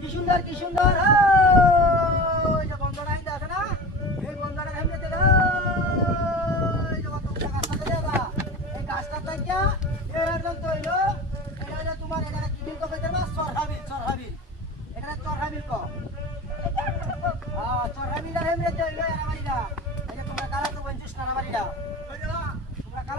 কি সুন্দর কি সুন্দর ওই যে বন্ধটা আইতে আছে না এই বন্ধটা হেমনেতে এই যে কত গাছটা দেবা এই গাছটা তাইকা এর জন্য তো হইলো এটা হলো তোমার এখানে কি বিল কো কইতে না সরহাবিল এখানে সরহাবিল কো চরহাবিল হেমনেতে হইলো এর বাড়িটা এই যে তোমরা কারা তো বঞ্চিস না বাড়িটা